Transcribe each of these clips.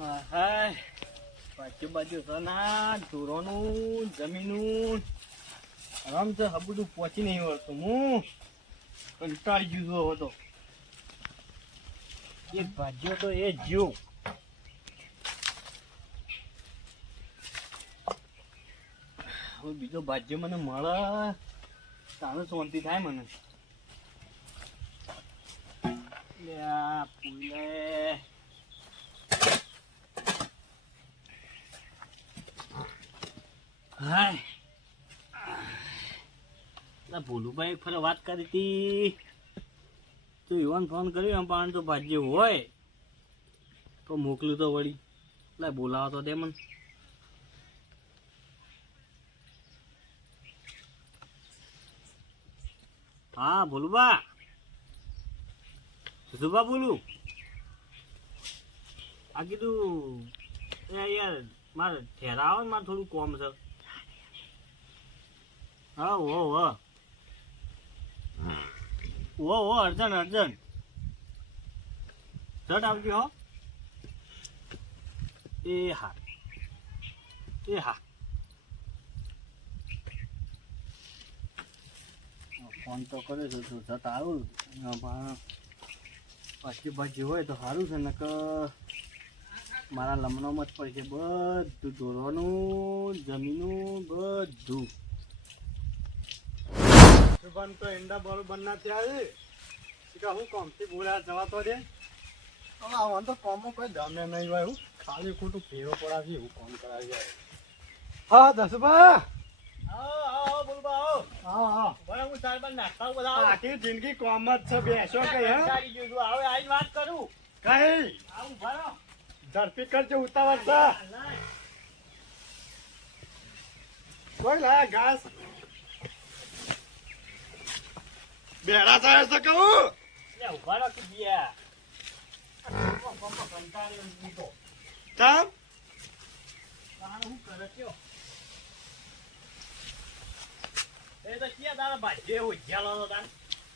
હાય બાજુ સના ઢોરોનું જમીનું આરામ છે બધું પહોંચી નહીં વળતું હું કંટાળી ગયો હતો એક ભાજ્યો તો એ જ્યો હવે બીજો ભાજ્ય મને મળે તાનું શાંતિ થાય મને પૂલે હાય ભોલુભાઈ ફરે વાત કરી હતી તો યુવાન ફોન કર્યો પણ તો ભાજ્ય હોય તો મોકલ્યું તો વળી એટલે બોલાવો તો દે મને હા ભોલુબા સુભા બોલું આ કીધું યાર મારે ઠેરાવો ને મારે થોડું કોમ છે હા ઓ અર્જન ઝટ આવજો હો એ હા ફોન તો કરે છે તો જત આવું પાછી ભાજી હોય તો સારું છે ને કે મારા લમણોમાં જ પડશે બધું ઢોરવાનું જમીનું બધું સુભાન તો ઈંડા બરોબર ના થયા છે હું કોમથી બોલ્યા જવા તો દે હવે આવા તો કોમમાં કોઈ દમે નહીં હોય હું ખાલી ખોટું ફેરો પડાવી એવું કોમ કરાવી હા દસભા આખી જિંદગી કોમ જ છે બેસો કઈ વાત કરું કઈ ઝડપી કરજો ઉતાવળ છે કોઈ લાયા ઘાસ બેડા થાય છે કહું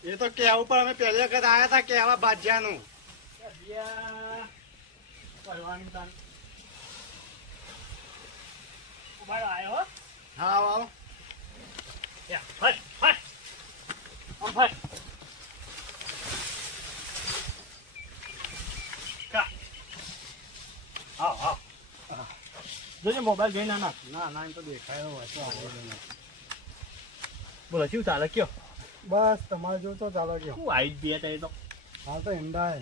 એ તો કેવું પણ અમે પહેલી વખત આવ્યા હતા કેવા બાજ્યાનું હા આવો જોજે મોબાઈલ જોઈ ના ના તો દેખાયો બોલો શું ચાલે કયો બસ તમારે જો તો ચાલો ગયો શું આવી બે તો તો હાલ તો ઈંડા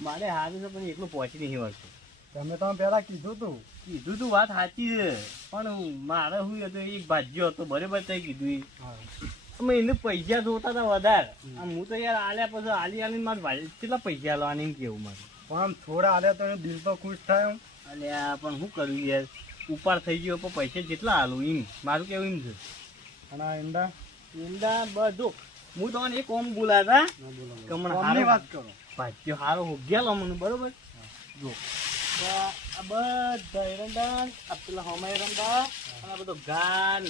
મારે હારું છે પણ એટલું પહોંચી નહીં વળતું તમે તો પેલા કીધું તું વાત સાચી છે પણ મારે શું હતું એક ભાજ્યો હતો બરાબર થઈ કીધું અમે એને પૈસા જોતા હતા વધારે હું તો યાર આલ્યા પછી આલી મારે ભાઈ કેટલા પૈસા આલવાની એમ કેવું મારે પણ આમ થોડા આલ્યા તો દિલ તો ખુશ થાય અલ્યા પણ શું કર્યું યાર ઉપાડ થઈ ગયો પણ પૈસા જેટલા આલું એમ મારું કેવું એમ છે અને આ ઈંડા બધું હું તમને એક ઓમ બોલાતા કમણા વાત કરો ભાજ્યો હારો હોગ્યાલો મને બરોબર જો આ બધા એરંડા આ પેલા હમા એરંડા અને આ બધો ગાન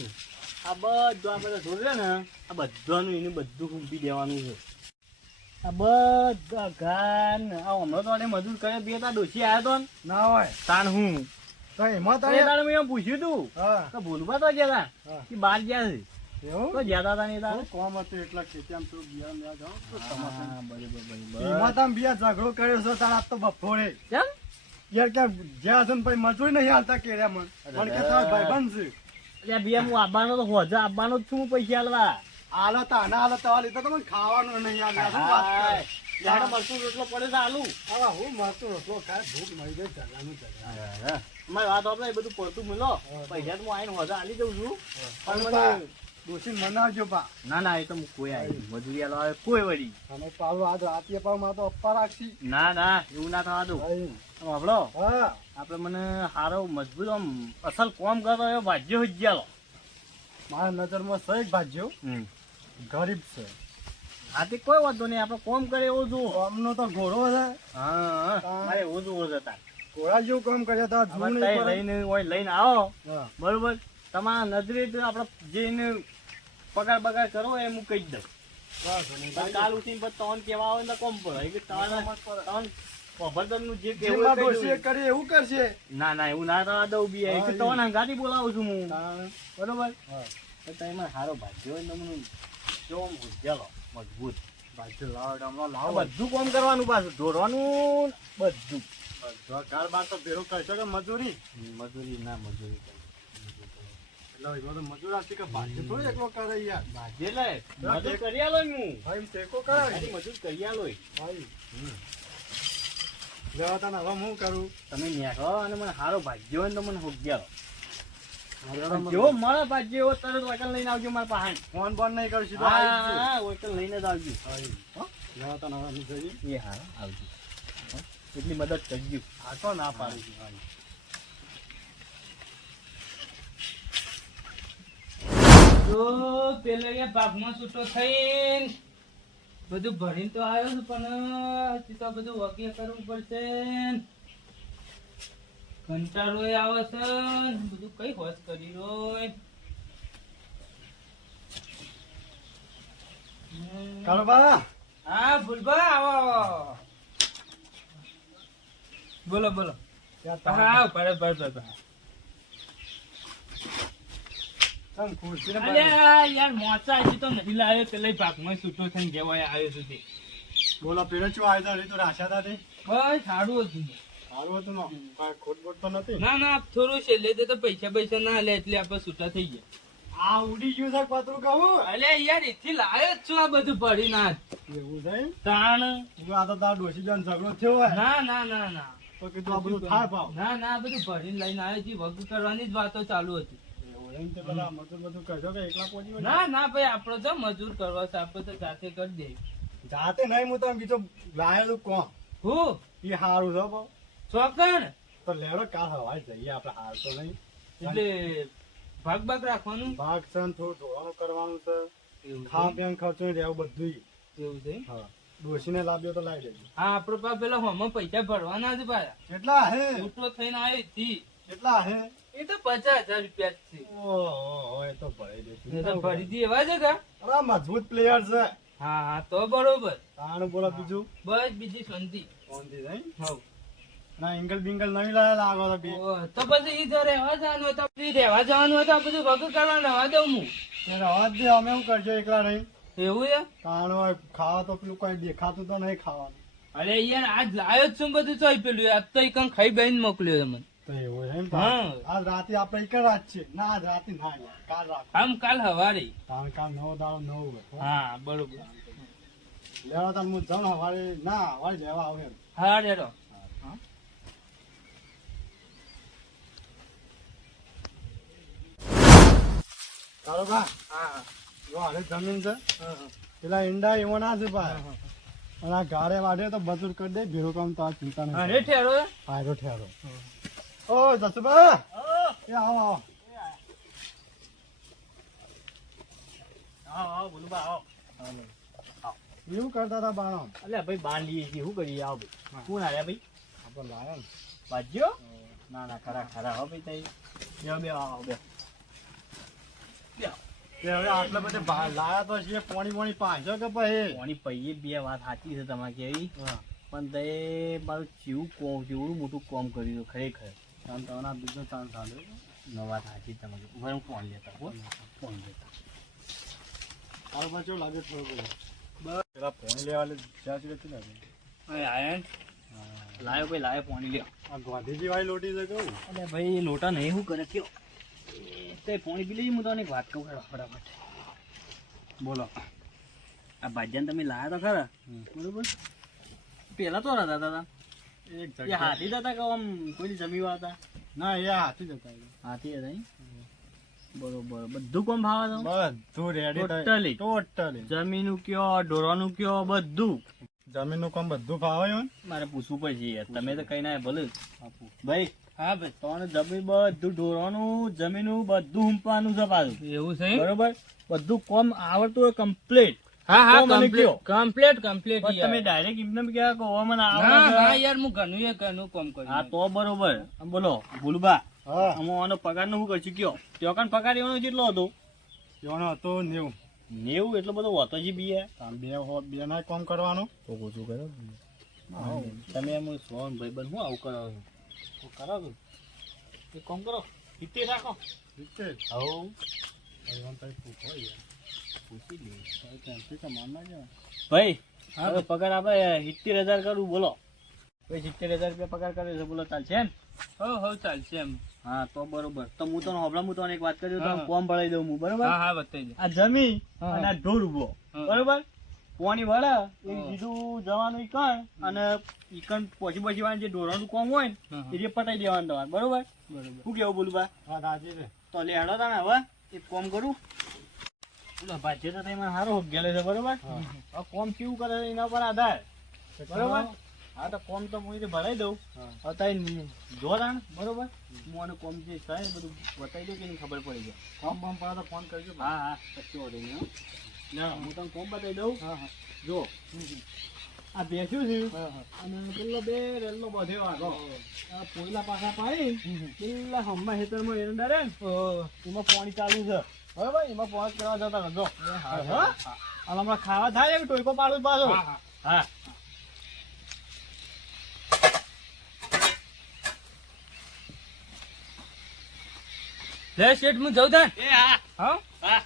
આ બધું આ બધા જોડે ને આ બધાનું એને બધું ખૂંપી દેવાનું છે આ બધા ગાન આ હમણાં તો મજૂર કરે બે તા ડોસી આવ્યો તો ના હોય તાણ હું તો એમાં તો મેં પૂછ્યું તું તો ભૂલવા તો ગયા હતા કે બહાર ગયા છે એવું તો જ્યાદા હતા નહીં કોમ હતું એટલા ખેતી તો બિયા મેં જાઉં બરોબર એમાં તમે બિયા ઝઘડો કર્યો છે તારા તો બફોડે કેમ યાર કે જ્યાં છે ને પછી મજૂરી નહીં હાલતા કેર્યા મને કે તમારા ભાઈબંધ છે એટલે બે હું આવવાનો તો હોજા આવવાનો જ છું પૈસા આલવા આલો તો આના આલો તો લીધો તો મને ખાવાનું નહીં યાર મરચું રોટલો પડે છે આલુ હવે હું મરચું રોટલો ખાય ભૂખ મળી જાય ઝઘડાનું ઝઘડા અમારી વાત આપણે એ બધું પડતું મળો પૈસા તો હું આવીને હોજા આલી દઉં છું પણ મને દોશી મનાવજો પા ના એ તો હું કોઈ આવી મજૂરી આલો આવે કોઈ વળી અને પાલો આ રાતીએ પાવ માં તો અપ્પા રાખશી ના એવું ના થવા દઉં આપણો હા આપડે મને સારો મજબૂત આમ અસલ કોમ કરતો એવો ભાજ્યો જ ગયેલો મારા નજરમાં સહેજ ભાજ્યો ગરીબ છે આથી કોઈ વાંધો નહીં આપડે કોમ કરે એવું જુઓ કોમનો તો ઘોડો છે હા મારે એવું જુઓ જતા ઘોડા જેવું કામ કર્યા હતા લઈને આવો બરોબર તમારા નજરે આપડે જઈને પગાર બગાર કરો એ હું કહી દઉં કાલ ઉઠીને પછી તન કેવા આવે તો કોમ પડે પભરતનનું જે જે કહેવું માં એ કહી ડોશીએ દઉં. કરી એવું કરશે. ના ના એવું ના થવા દઉં બી હા, એક તો હંગાથી બોલાવું છું હું તાણ. બરોબર હા. તો તમે મને સારો ભાગ્યો હોય ને તમને જો આમ ઉજ્જલો મજબૂત બાજુ લાવો એટલે હમણાં આ લાવો. બધું કામ કરવાનું પાછું ઢોરવાનું બધું બધો ઘર બાર તો ભેરું કરશો કે મજૂરી? મજૂરી ના મજૂરી કરી. એટલે એમાં તો મજૂર આવશે કે બાજુ થોડી એકલો કરે યાર. બાજે લે મજૂર કરી આલો હું ભાઈ એમ ટેકો કરાવે. ખાલી મજૂર કરી આલો ભાઈ લેવા તને હવે હું કરું? તમે નેખો અને મને સારો ભાગ્યો હોય ને તો મને હોગ્યાલો હવે જેવો મારા ભાગ્ય એવો તરત વકલ લઈને આવજો મારા પાસે ફોન બંધ નહીં કરું સીધો આવી જ છું. હા વકલ લઈને જ આવજો ભાઈ, હો? લેવા તને હવે અમે જઈએ. એ હા આવજો હો? એટલી મદદ કરજો આ તો ના પાડી છે ભાઈ. તો પેલા ભાગમાં છૂટો થઈને બધું ભણીને તો આવ્યો છું પણ હજી તો બધું વગી કરવું પડશે કંટાળો આવે છે ને બધું કઈ હોશ કરી રોય કાળુબા, હા ભૂલભા આવો બોલો બોલો હા પડે પડે તમ ખુરશીને અલ્યા યાર મોચા હજી તો નથી લાવ્યો પેલા ભાગમાં છૂટો થઈને જેવાય આવ્યો છું તે બોલો પેલો શું આવ્યો હતો? તો આશા હતી બસ સારું હતું સારું હતું ને કાંઈ ખોટ બોટ તો નથી. ના ના થોડું છે એટલે તો પૈસા ના લે એટલે આપણે છૂટા થઈ ગયા આ ઉડી ગયું છે પતરું કહું. અલે યાર એથી લાવ્યો જ છું આ બધું પડી ના એવું છે એમ? તાણ હું આ તો તારા ડોશી જાન ઝઘડો થયો હોય ના ના ના ના તો કીધું આ બધું થાય પાવ. ના ના બધું ભરીને લઈને આવ્યો છે વગ કરવાની જ વાતો ચાલુ હતી એવું એમ તે પેલા મજૂર બધું કરશો કે એકલા પહોંચી વળે? ના ના ભાઈ આપડે તો મજૂર કરવા છે આપડે તો સાથે કરી દે જાતે નહીં હું તમે બીજો લાયો તું કોણ હું એ સારું છે બહુ. ચોકણ તો લેવડો કાલ હવાય જઈએ આપણે હાલ તો નહીં. એટલે ભાગ ભાગ રાખવાનું ભાગ છે ને થોડું ધોવાનું કરવાનું છે. એવું ખાવા છે? પીવાનું ખર્ચો નહીં રહેવું બધું. એવું છે હા ડોશીને લાવ્યો તો લાવી દેજો. હા આપડે પા પેલા હોમાં પૈસા ભરવાના જ પાછા કેટલા હે? છૂટો થઈને આવ્યો થી કેટલા હે? એ તો 50,000 રૂપિયા જ છે ઓહો એ તો ભરી દેશું. એ તો ભરી દી એવા છે કા અરે મજબૂત પ્લેયર છે. હા હા તો બરોબર તાણ બોલો બીજું બસ બીજી શાંતિ શાંતિ નહીં? હવ ના એંગલ બિંગલ નહીં લાયા લાગો તો બી. ઓહ, તો પછી ઈ જો રહેવા જવાનું હોય તો પછી રહેવા જવાનું હોય તો આ બધું વગર કરવા રહેવા દઉં હું એ રવા જ દે અમે શું કરજો એકલા નહીં. એવું છે તાણ હોય ખાવા તો પેલું કઈ દેખાતું તો નહીં ખાવાનું. અરે યાર આજ લાયો જ છું બધું ચોઈ પેલું આજ તો ઈકન ખાઈ બેન મોકલ્યો તમને તો એવું એમ હા. આજ રાતે આપણે એક રાત છે ના આજ રાતે ના યાર. કાલ રાખો આમ કાલ હવારે તાણ કાલ નવો દાડો નવો હોય. હા બરોબર લેવા તાર હું જાઉં ને હવારે ના હવારે લેવા આવે એમ. હા રેડો તારો બા હા જો હારે જમીન છે પેલા ઈંડા એવો ના છે ભાઈ. અને આ ગાડે વાડે તો બધું કરી દે ભેરો કામ તો આ ચિંતા નહીં. અરે ઠેરો હારો ઠેરો. ઓ જસુબા એ આવો આવો. આવો બોલું બા આવો એવું કરતા હતા બાણો. અલ્યા ભાઈ બાંધ લઈએ છીએ શું કરીએ આવો ભાઈ કોણ આવ્યા ભાઈ આપણે લાયા ને. ભાજ્યો ના ના ખરા ખરા હો ભાઈ તઈ બે આવો બે તે હવે આટલા બધા લાયા તો છે પોણી પાછો કે પછી કોની પૈયે બે વાત સાચી છે તમારે કેવી હા. પણ તે મારું જેવડું મોટું કોમ કર્યું ખરેખર આમ તો આના બીજો ચાન્સ આવ્યો. ન વાત સાચી તમારી હવે હું ફોન લેતા હો ફોન લેતા હાલ પાછો લાગે થોડું બધું. બસ પેલા પોણી લેવા જ્યાં સુધી હતી ને આયન લાયો ભાઈ લાયો પાણી લ્યો આ ગાંધીજી વાળી લોટી છે કહું. અલે ભાઈ લોટા નહીં શું કરે કયો તે પાણી પી લઈ હું તને એક વાત કહું ફટાફટ બોલો આ ભાજ્યાને તમે લાયા તો ખરા બરોબર પેલા તો હતા દાદા એક એ જગ્યા હાથી હતા કે આમ કોઈની જમીવા હતા ના એ હાથી જતા હાથી હતા ઈ? બરોબર બધું કોમ ભાવે તો બધું રેડી Totally. ટોટલી જમીનું કયો ઢોરવાનું કયો બધું જમીનનું કામ બધું ફાવે હોય ને. મારે પૂછવું પડશે યાર તમે તો કઈ ના ભલે ભાઈ હા ભાઈ તમને જમીન બધું ઢોરવાનું જમીનું બધું હુંપવાનું છે પાછું એવું છે બરોબર બધું કોમ આવડતું હોય કમ્પ્લીટ હા હા તો મને કયો. કમ્પ્લીટ તમે ડાયરેક્ટ એમને ક્યાં કહો મને હા આવડે હા છે. યાર હું ઘણું કામ હા કર્યું તો બરોબર આમ બોલો ભૂલબા હા આનો પગાર નું શું કરશું કયો ત્યાં કાન પગાર એવાનો કેટલો હતો એવાનો હતો 90. 90 એટલો બધો હોતો જ બી આમ બે ના કામ કરવાનું. તો ઓછું કરો તમે એમ સોન ભાઈબંધ હું આવું કરો છો? તો કરો છો એક કામ કરો 70 રાખો. રીતે હવ ભાઈવાન તારી પૂછો યાર. પૂછી લે તારે ત્યાંથી તો માન ના જાય. ભાઈ હા. હવે પગાર આપણે 70,000 કરું બોલો. ભાઈ 70,000 રૂપિયા પગાર કર્યો છે બોલો ચાલશે એમ? હો ચાલશે એમ. હા તો બરોબર. તો હું તને હોભળા હું તને એક વાત કરી દઉં હા. તો ફોર્મ ભરાઈ દઉં હું બરોબર. હા હા બતાવી દે. આ જમી હા. અને આ ઢોર ઉભો હા. બરોબર. પોણી વળે એ હા. સીધું જવાનું ઈકણ અને ઈકણ પછી વાળા જે ઢોરાનું કોમ હોય ને હા, હા. એ જે પટાઈ દેવાનું તમારે બરોબર. બરોબર. શું કેવું બોલું બા? હા રાજી છે. તો લે હેડો તાને હવે એક કોમ કરું. બોલો ભાજ્ય તો તમે સારો ગયેલો છે બરોબર. હા. હવે કોમ કેવું કરે છે એના પર આધાર બરોબર. હા તો કોમ તો હું રીતે ભરાઈ દઉં. હા. હવે તારી જો તાણ બરોબર. હું આને કોમ જે થાય એ બધું બતાવી દઉં કે એને ખબર પડી જાય. ફોર્મ બમ પડે તો ફોન કરજો. હા હા કશું વાંધો નહીં હો. ના હું તમને કોમ બતાવી દઉં. હા હા જો આ બેસ્યું છે હા હા અને પેલો બે રેલનો બધ્યો આગો આ પોયલા પાછા પાડી પેલા હમણાં ખેતરમાં એરંડા રે ને એમાં પાણી ચાલુ છે બરોબર. એમાં પાણી કરવા જતા રહો. હા, હા અને હમણાં ખાવા થાય ને ટોયકો પાડું પાછો. હા, હા. હા લે શેઠ હું જઉં તાન. એ હા હા હા